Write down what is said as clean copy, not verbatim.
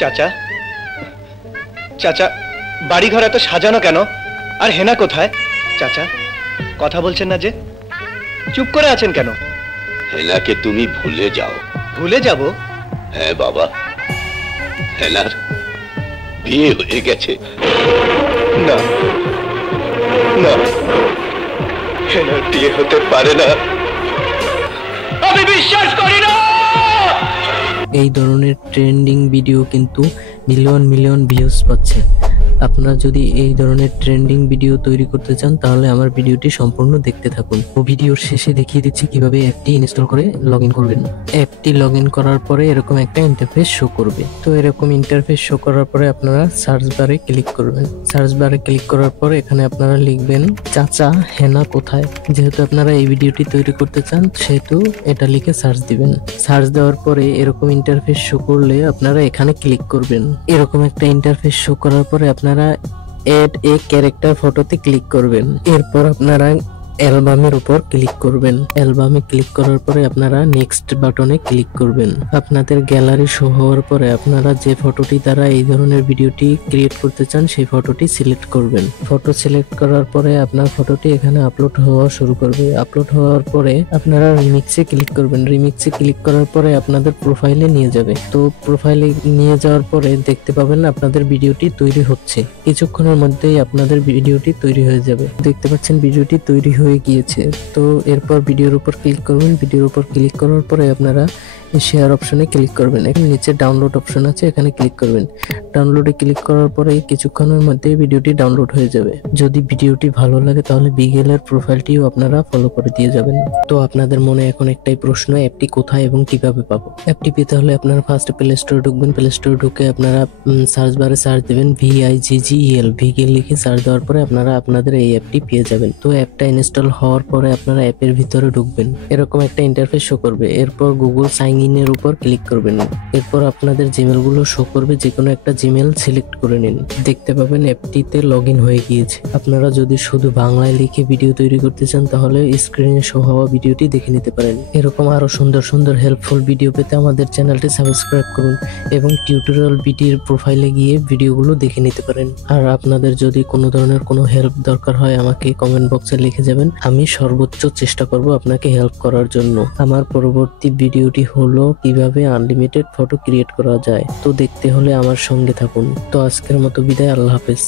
চাচা, চাচা, বাড়িঘর এত সাজানো কেন? আর হেনা কোথায়? চাচা, কথা বলছেন না যে, চুপ করে আছেন কেন? হেনাকে তুমি ভুলে যাও। ভুলে যাব? হ্যাঁ বাবা, হেনার বিয়ে হয়ে গেছে। না না, হেনার বিয়ে হতে পারে না, আমি বিশ্বাস করি না। এই ধরনের ট্রেন্ডিং ভিডিও কিন্তু মিলিয়ন মিলিয়ন ভিউজ পাচ্ছে। আপনারা যদি এই ধরনের ট্রেন্ডিং ভিডিও তৈরি করতে চান তাহলে আমার ভিডিওটি সম্পূর্ণ দেখতে থাকুন। ভিডিওর শেষে দেখিয়ে দিচ্ছি কিভাবে অ্যাপটি ইনস্টল করে লগ ইন করবেন। অ্যাপটি লগ ইন করার পরে এরকম একটা ইন্টারফেস শো করবে। তো এরকম ইন্টারফেস শো করার পরে আপনারা সার্চ বারে ক্লিক করবেন। সার্চ বারে ক্লিক করার পরে এখানে আপনারা লিখবেন চাচা হেনা কোথায়। যেহেতু আপনারা এই ভিডিওটি তৈরি করতে চান সেহেতু এটা লিখে সার্চ দিবেন। সার্চ দেওয়ার পরে এরকম ইন্টারফেস শো করলে আপনারা এখানে ক্লিক করবেন। এরকম একটা ইন্টারফেস শো করার পরে আপনারা এড এ ক্যারেক্টার ফটোতে ক্লিক করবেন। এরপর আপনারা অ্যালবামের উপর ক্লিক করবেন। অ্যালবামে ক্লিক করার পরে আপনারা নেক্সট বাটনে ক্লিক করবেন। আপনাদের গ্যালারি শো হওয়ার পরে আপনারা যে ফটোটি দ্বারা এই ধরনের ভিডিওটি ক্রিয়েট করতে চান সেই ফটোটি সিলেক্ট করবেন। ফটো সিলেক্ট করার পরে আপনার ফটোটি এখানে আপলোড হওয়া শুরু করবে। আপলোড হওয়ার পরে আপনারা রিমিক্সে ক্লিক করবেন। রিমিক্সে ক্লিক করার পরে আপনাদের প্রোফাইলে নিয়ে যাবে। তো প্রোফাইলে নিয়ে যাওয়ার পরে দেখতে পাবেন আপনাদের ভিডিওটি তৈরি হচ্ছে। কিছুক্ষণের মধ্যেই আপনাদের ভিডিওটি তৈরি হয়ে যাবে। দেখতে পাচ্ছেন ভিডিওটি তৈরি হয়ে গিয়েছে। তো এরপর ভিডিওর উপর ক্লিক করবেন। ভিডিওর উপর ক্লিক করার পরে আপনারা শেয়ার অপশনে ক্লিক করবেন। এখানে নিচে ডাউনলোড অপশন আছে, এখানে ক্লিক করবেন। ডাউনলোডে ক্লিক করার পরে কিছুক্ষণের মধ্যে ভিডিওটি ডাউনলোড হয়ে যাবে। যদি ভিডিওটি ভালো লাগে তাহলে বিগেলের প্রোফাইলটিও আপনারা ফলো করে দিয়ে যাবেন। তো আপনাদের মনে এখন একটাই প্রশ্ন, অ্যাপটি কোথায় এবং কিভাবে পাবো? অ্যাপটি পেতে হলে আপনারা ফার্স্ট প্লে স্টোরে ঢুকবেন। প্লে স্টোরে ঢুকে আপনারা সার্চ বারে সার্চ দেবেন VIGGEL, ভিগেল লিখে সার্চ দেওয়ার পরে আপনারা আপনাদের এই অ্যাপটি পেয়ে যাবেন। তো অ্যাপটা ইনস্টল হওয়ার পরে আপনারা অ্যাপের ভিতরে ঢুকবেন। এরকম একটা ইন্টারফেস শো করবে। এরপর গুগল সাইন ইনের উপর ক্লিক করবেন। এরপর আপনাদের জিমেল গুলো শো করবে, যে কোনো একটা জিমেল সিলেক্ট করে নিন। দেখতে পাবেন অ্যাপটিতে লগ ইন হয়ে গিয়েছে। আপনারা যদি শুধু বাংলায় লিখে ভিডিও তৈরি করতে চান তাহলে স্ক্রিনে শো হওয়া ভিডিওটি দেখে নিতে পারেন। এরকম আরো সুন্দর সুন্দর হেল্পফুল ভিডিও পেতে আমাদের চ্যানেলটি সাবস্ক্রাইব করুন এবং টিউটোরিয়াল ভিডিওর প্রোফাইলে গিয়ে ভিডিওগুলো দেখে নিতে পারেন। আর আপনাদের যদি কোনো ধরনের কোনো হেল্প দরকার হয় আমাকে কমেন্ট বক্সে লিখে যাবেন। আমি সর্বোচ্চ চেষ্টা করব আপনাকে হেল্প করার জন্য। আমার পরবর্তী ভিডিওটি হলো কিভাবে আনলিমিটেড ফটো ক্রিয়েট করা যায়। তো দেখতে হলে আমার সঙ্গে থাকুন। তো আজকের মতো বিদায়, আল্লাহ হাফেজ।